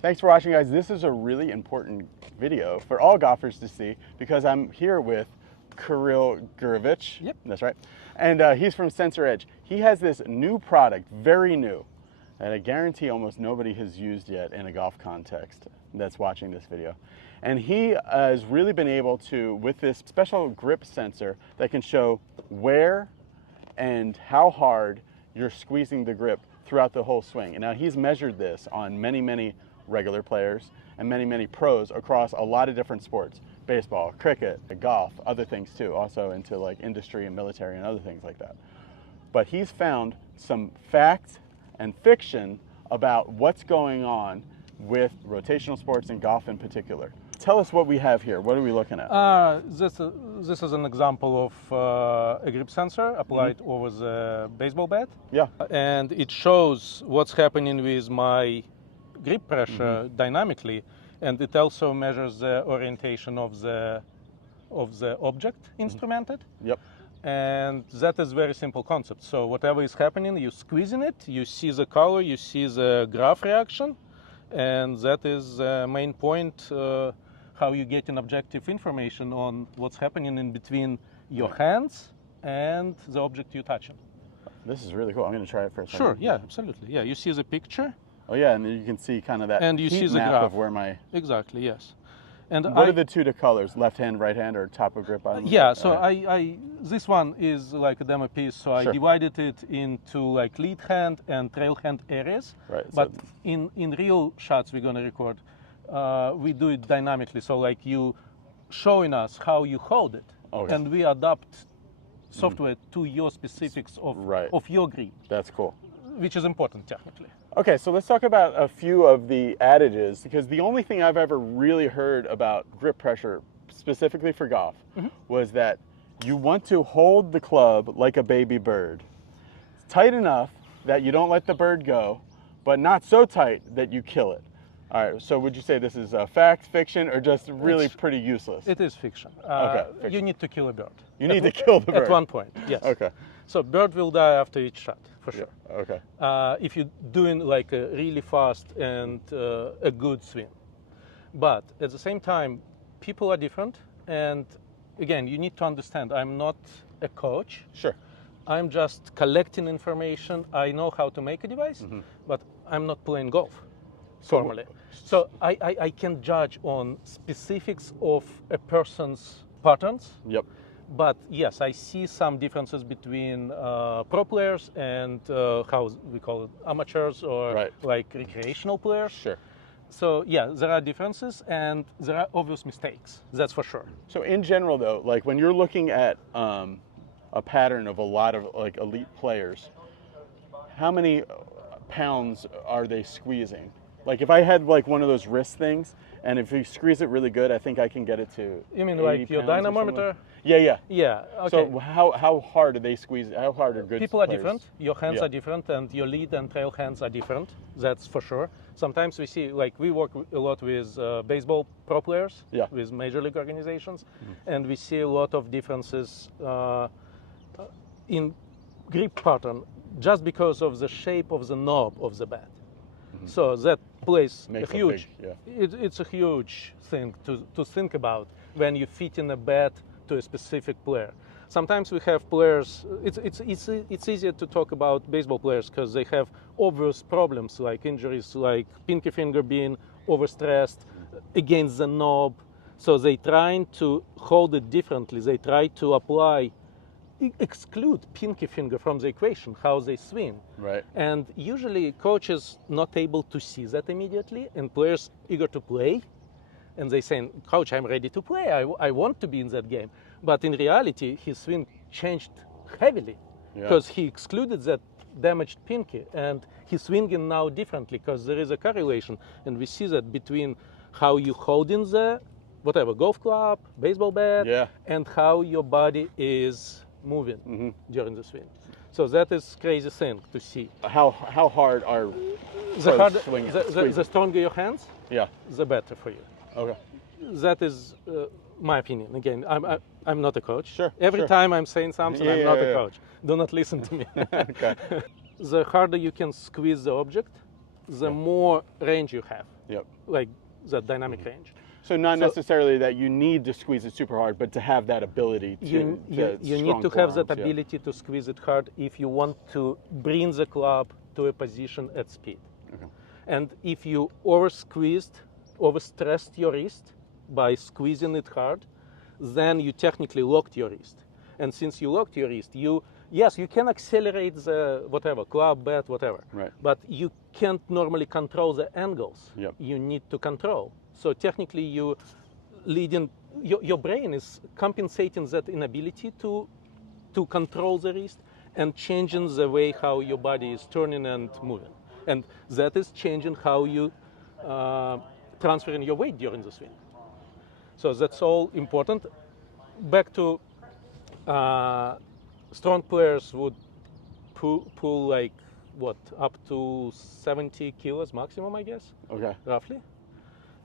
Thanks for watching, guys. This is a really important video for all golfers to see because I'm here with Kirill Gurevich. Yep. That's right. And he's from Sensor Edge. He has this new product, very new, that I guarantee almost nobody has used yet in a golf context that's watching this video. And he has really been able to, with this special grip sensor that can show where and how hard you're squeezing the grip throughout the whole swing. And now he's measured this on many regular players and many pros across a lot of different sports: baseball, cricket, golf, other things too, also into like industry and military and other things like that. But he's found some facts and fiction about what's going on with rotational sports and golf in particular. Tell us what we have here. What are we looking at? This is an example of a grip sensor applied over the baseball bat. Yeah. And it shows what's happening with my grip pressure dynamically, and it also measures the orientation of the object instrumented. Yep. And that is very simple concept. So whatever is happening, you squeezing it, you see the color, you see the graph reaction, and that is the main point, how you get an objective information on what's happening in between your hands and the object you're touching. This is really cool. I'm going to try it for a second. Sure, yeah, absolutely. Yeah, you see the picture. Oh yeah, and then you can see kind of that And you heat see the map graph. of where my... Exactly, yes. And What are the two colors? Left hand, right hand, or top of grip? Yeah, so this one is like a demo piece, so I divided it into like lead hand and trail hand areas. Right. But in real shots we're gonna record, we do it dynamically. So like you showing us how you hold it, and we adapt software to your specifics of your grip. That's cool. Which is important technically. Okay, so let's talk about a few of the adages, because the only thing I've ever really heard about grip pressure, specifically for golf, was that you want to hold the club like a baby bird. Tight enough that you don't let the bird go, but not so tight that you kill it. All right, so would you say this is fact, fiction, or just really pretty useless? It is fiction. Fiction. You need to kill a bird. You need to kill the bird. At one point, yes. Okay. So bird will die after each shot, for sure. Yeah, okay. If you're doing like a really fast and a good swing. But at the same time, people are different. And again, you need to understand, I'm not a coach. Sure. I'm just collecting information. I know how to make a device, but I'm not playing golf formally. So I can judge on specifics of a person's patterns. Yep. But yes, I see some differences between pro players and how we call it, amateurs or like recreational players. Sure. So yeah, there are differences and there are obvious mistakes. That's for sure. So in general, though, like when you're looking at a pattern of a lot of like elite players, how many pounds are they squeezing? Like if I had like one of those wrist things, and if you squeeze it really good, I think I can get it to. You mean like your dynamometer? Yeah. Yeah. Okay. So how hard do they squeeze? How hard are good? People are different. Your hands are different, and your lead and trail hands are different. That's for sure. Sometimes we see, like we work a lot with baseball pro players, with major league organizations, and we see a lot of differences in grip pattern just because of the shape of the knob of the bat. So that plays a huge. It's a huge thing to think about when you fit in a bat to a specific player. Sometimes we have players. It's easier to talk about baseball players because they have obvious problems like injuries, like pinky finger being overstressed against the knob. So they trying to hold it differently. They try to exclude pinky finger from the equation, how they swing. Right. And usually coaches not able to see that immediately, and players eager to play, and they say, "Coach, I'm ready to play. I want to be in that game." But in reality, his swing changed heavily because he excluded that damaged pinky, and he's swinging now differently because there is a correlation, and we see that between how you hold in the whatever golf club, baseball bat, and how your body is moving during the swing. So that is crazy thing to see. How hard are swinging? The stronger your hands, the better for you. Okay. That is my opinion. Again, I'm not a coach. Sure. Every time I'm saying something, I'm not a coach. Do not listen to me. Okay. The harder you can squeeze the object, the more range you have. Yep. Like the dynamic range. So not necessarily that you need to squeeze it super hard, but to have that ability to you need to have that ability to squeeze it hard if you want to bring the club to a position at speed. Okay. And if you overstressed your wrist by squeezing it hard, then you technically locked your wrist. And since you locked your wrist, yes, you can accelerate the whatever, club, bat, whatever. Right. But you can't normally control the angles Yep. you need to control. So technically your brain is compensating that inability to control the wrist and changing the way how your body is turning and moving. And that is changing how you transferring your weight during the swing. So that's all important. Back to strong players would pull like what, up to 70 kilos maximum, I guess. Okay. Roughly.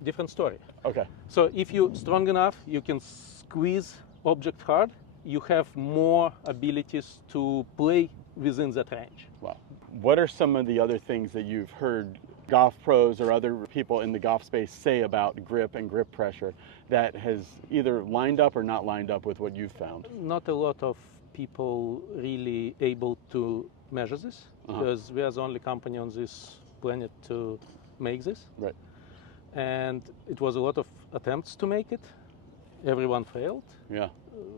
Different story. Okay. So if you're strong enough, you can squeeze object hard. You have more abilities to play within that range. Wow. What are some of the other things that you've heard golf pros or other people in the golf space say about grip and grip pressure that has either lined up or not lined up with what you've found? Not a lot of people really able to measure this because we are the only company on this planet to make this. Right. And it was a lot of attempts to make it. Everyone failed. Yeah.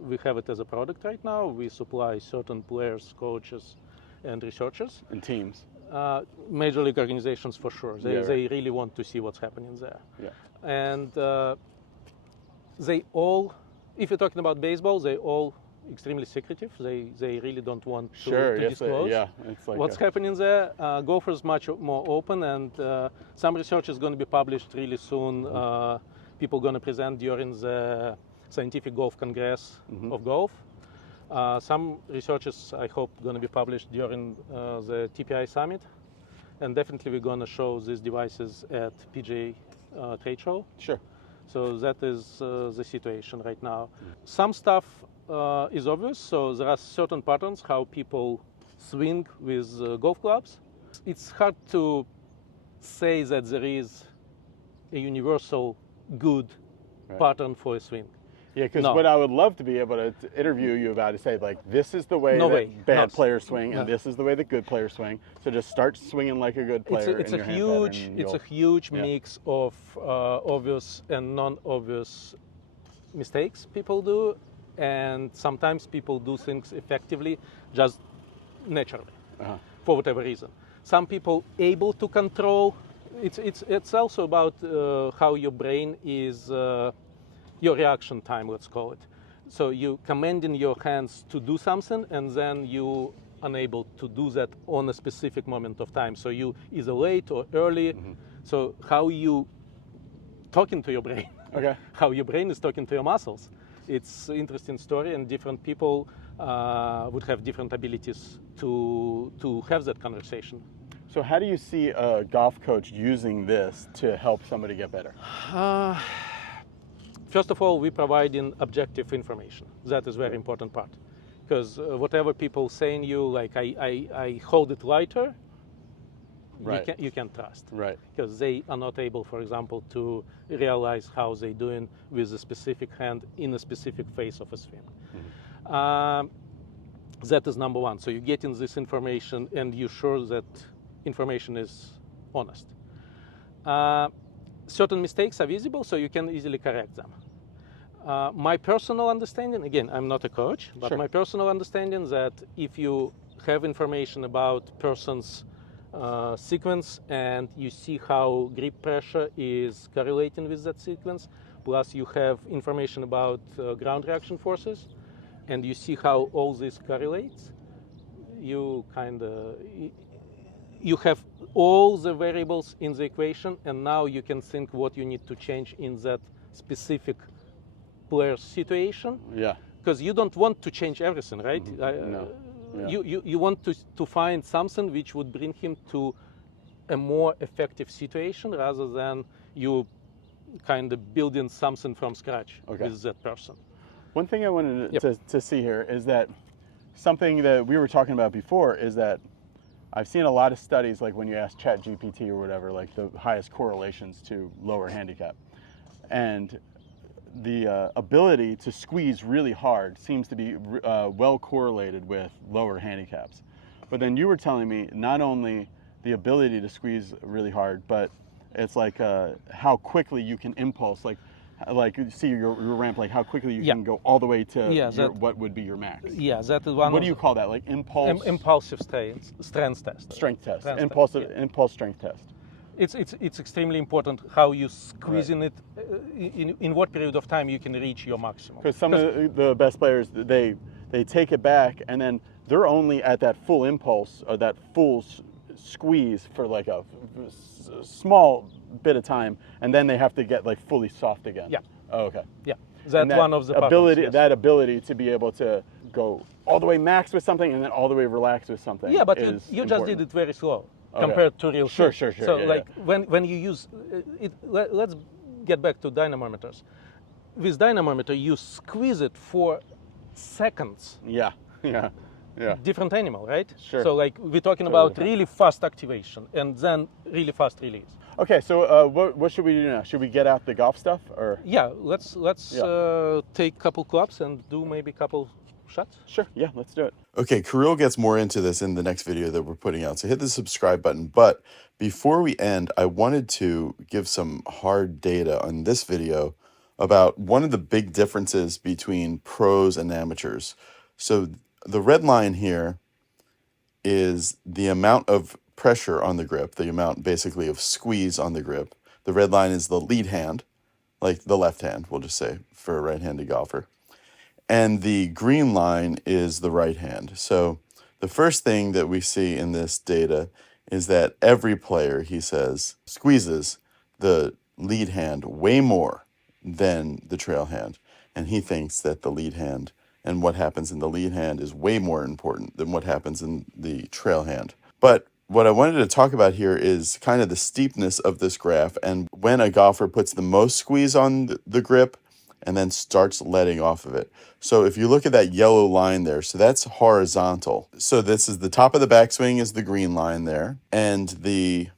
We have it as a product right now. We supply certain players, coaches, and researchers. And teams. Major league organizations for sure. They really want to see what's happening there. Yeah. And they all, if you're talking about baseball, they all extremely secretive. They really don't want to disclose it's like what's happening there. Golf is much more open, and some research is going to be published really soon. People are going to present during the Scientific Golf Congress of Golf. Some research is, I hope, going to be published during the TPI Summit. And definitely we're going to show these devices at PGA trade show. Sure. So that is the situation right now. Some stuff is obvious. So there are certain patterns how people swing with golf clubs. It's hard to say that there is a universal good pattern for a swing. Yeah, because what I would love to be able to interview you about is say, like, this is the way that bad players swing, and this is the way that good players swing. So just start swinging like a good player. It's a huge mix of obvious and non-obvious mistakes people do, and sometimes people do things effectively just naturally for whatever reason. Some people able to control. It's also about how your brain is. Your reaction time, let's call it. So you commanding your hands to do something, and then you unable to do that on a specific moment of time. So you either late or early. So how you talking to your brain? Okay. How your brain is talking to your muscles. It's an interesting story, and different people would have different abilities to have that conversation. So how do you see a golf coach using this to help somebody get better? First of all, we providing objective information. That is very important part. Because whatever people saying you, like I hold it lighter, you can't trust. Right. Because they are not able, for example, to realize how they're doing with a specific hand in a specific phase of a swing. That is number one. So you're getting this information and you're sure that information is honest. Certain mistakes are visible, so you can easily correct them. My personal understanding, again, I'm not a coach, but my personal understanding that if you have information about person's sequence and you see how grip pressure is correlating with that sequence, plus you have information about ground reaction forces, and you see how all this correlates, you you have all the variables in the equation, and now you can think what you need to change in that specific player's situation. Yeah. Because you don't want to change everything, right? No. Yeah. You want to find something which would bring him to a more effective situation rather than you kind of building something from scratch with that person. One thing I wanted to see here is that something that we were talking about before is that I've seen a lot of studies, like when you ask ChatGPT or whatever, like the highest correlations to lower handicap. And the ability to squeeze really hard seems to be well correlated with lower handicaps. But then you were telling me not only the ability to squeeze really hard, but it's like how quickly you can impulse, like you see your ramp, like how quickly you can go all the way to what would be your max. Yeah, that is one. What do you call that? Like impulsive strength test. Strength test. Impulse strength test. It's extremely important how you squeeze in it, in what period of time you can reach your maximum. Because some of the best players, they take it back and then they're only at that full impulse or that full squeeze for like a small bit of time, and then they have to get like fully soft again. Yeah. Oh, okay. Yeah. That's one of the ability. patterns, yes. That ability to be able to go all the way max with something and then all the way relax with something. Yeah, but you just did it very slow. Okay. Compared to real Sure. So when you use it, let's get back to dynamometers. With dynamometer, you squeeze it for seconds. Yeah. Different animal, right? Sure. So like we're talking about really fast activation and then really fast release. Okay, so what should we do now? Should we get out the golf stuff, or? Yeah, let's take a couple clubs and do maybe a couple shots. Sure. Yeah, let's do it. Okay, Kirill gets more into this in the next video that we're putting out, so hit the subscribe button. But before we end, I wanted to give some hard data on this video about one of the big differences between pros and amateurs. So the red line here is the amount of pressure on the grip, the amount basically of squeeze on the grip. The red line is the lead hand, like the left hand, we'll just say, for a right-handed golfer. And the green line is the right hand. So the first thing that we see in this data is that every player, he says, squeezes the lead hand way more than the trail hand. And he thinks that the lead hand and what happens in the lead hand is way more important than what happens in the trail hand. But what I wanted to talk about here is kind of the steepness of this graph and when a golfer puts the most squeeze on the grip and then starts letting off of it. So if you look at that yellow line there, so that's horizontal. So this is the top of the backswing is the green line there, and the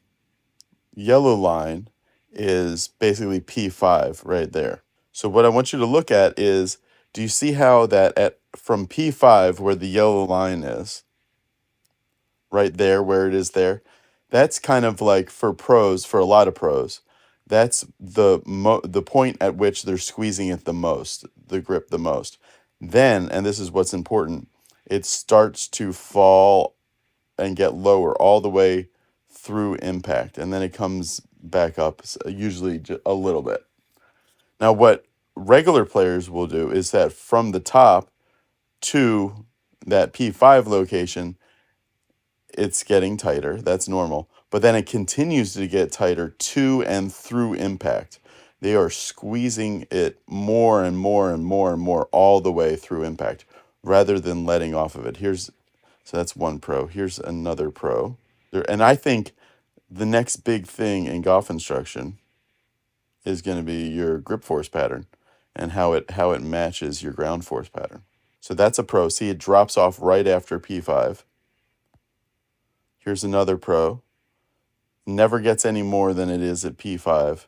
yellow line is basically P5 right there. So what I want you to look at is, do you see how that from P5 where the yellow line is, right there where it is there, that's kind of like for pros, for a lot of pros, that's the point at which they're squeezing it the most, the grip the most. Then, and this is what's important, it starts to fall and get lower all the way through impact, and then it comes back up, usually a little bit. Now, what regular players will do is that from the top to that P5 location, it's getting tighter. That's normal. But then it continues to get tighter to and through impact. They are squeezing it more and more and more and more all the way through impact rather than letting off of it. So that's one pro. Here's another pro. And I think the next big thing in golf instruction is going to be your grip force pattern and how it matches your ground force pattern. So that's a pro. See, it drops off right after P5. Here's another pro. Never gets any more than it is at P5.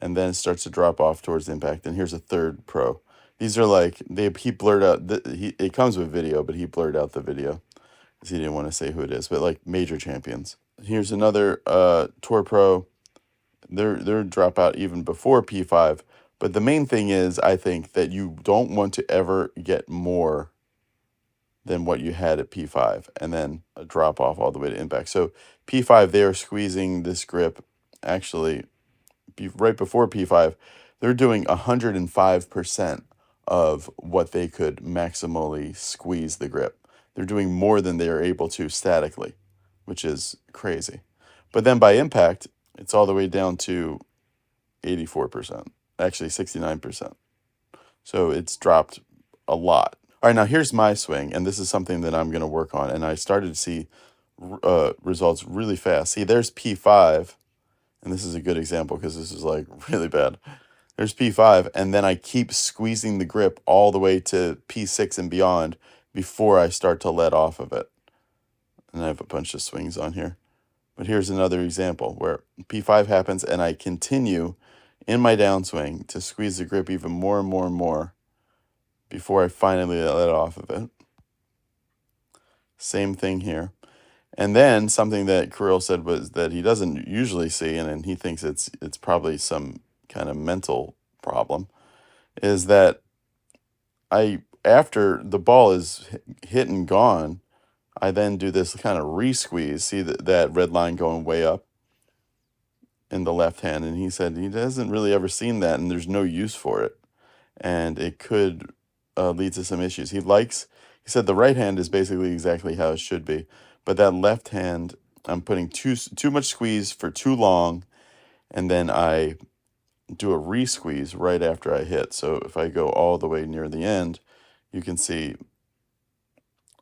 And then it starts to drop off towards impact. And here's a third pro. These are like, he blurred out, it comes with video, but he blurred out the video because he didn't want to say who it is, but like major champions. Here's another tour pro. They're drop out even before P5. But the main thing is, I think, that you don't want to ever get more than what you had at P5 and then a drop off all the way to impact. So P5, they're squeezing this grip. Actually, right before P5, they're doing 105% of what they could maximally squeeze the grip. They're doing more than they are able to statically, which is crazy. But then by impact, it's all the way down to 84%, actually 69%. So it's dropped a lot. All right, now here's my swing, and this is something that I'm going to work on, and I started to see results really fast. See, there's P5, and this is a good example because this is like really bad. There's P5, and then I keep squeezing the grip all the way to P6 and beyond before I start to let off of it. And I have a bunch of swings on here. But here's another example where P5 happens and I continue in my downswing to squeeze the grip even more and more and more before I finally let off of it. Same thing here. And then something that Kirill said was that he doesn't usually see, and he thinks it's probably some kind of mental problem, is that after the ball is hit and gone, I then do this kind of re-squeeze. See that red line going way up in the left hand, and he said he hasn't really ever seen that, and there's no use for it, and it could lead to some issues. He said the right hand is basically exactly how it should be, but that left hand, I'm putting too much squeeze for too long, and then I do a re-squeeze right after I hit. So if I go all the way near the end, you can see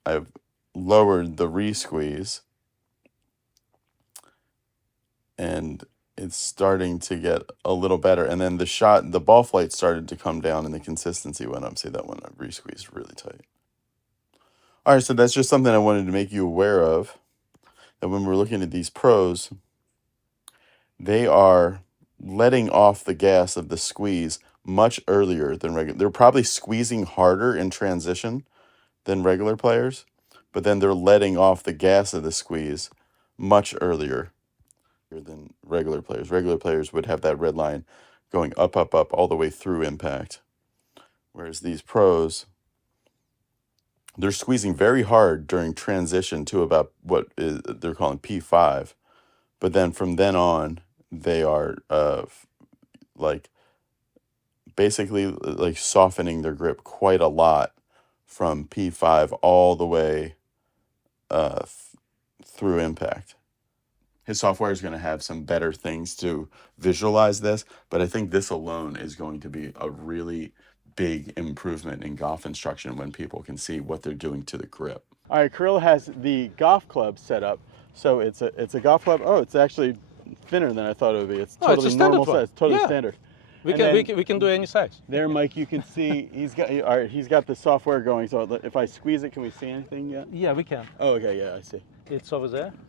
I've lowered the re-squeeze, and it's starting to get a little better. And then the ball flight started to come down and the consistency went up. See that one? I re-squeezed really tight. All right, so that's just something I wanted to make you aware of, that when we're looking at these pros, they are letting off the gas of the squeeze much earlier than regular. They're probably squeezing harder in transition than regular players, but then they're letting off the gas of the squeeze much earlier than regular players. Regular players would have that red line going up, up, up all the way through impact. Whereas these pros, they're squeezing very hard during transition to about what they're calling P5. But then from then on, they are like basically like softening their grip quite a lot from P5 all the way through impact. His software is going to have some better things to visualize this, but I think this alone is going to be a really big improvement in golf instruction when people can see what they're doing to the grip. All right, Kirill has the golf club set up. So it's a golf club. Oh, it's actually thinner than I thought it would be. It's totally normal size, totally standard. We can do any size. There, Mike, you can see he's got the software going. So if I squeeze it, can we see anything yet? Yeah, we can. Oh, okay, yeah, I see. It's over there.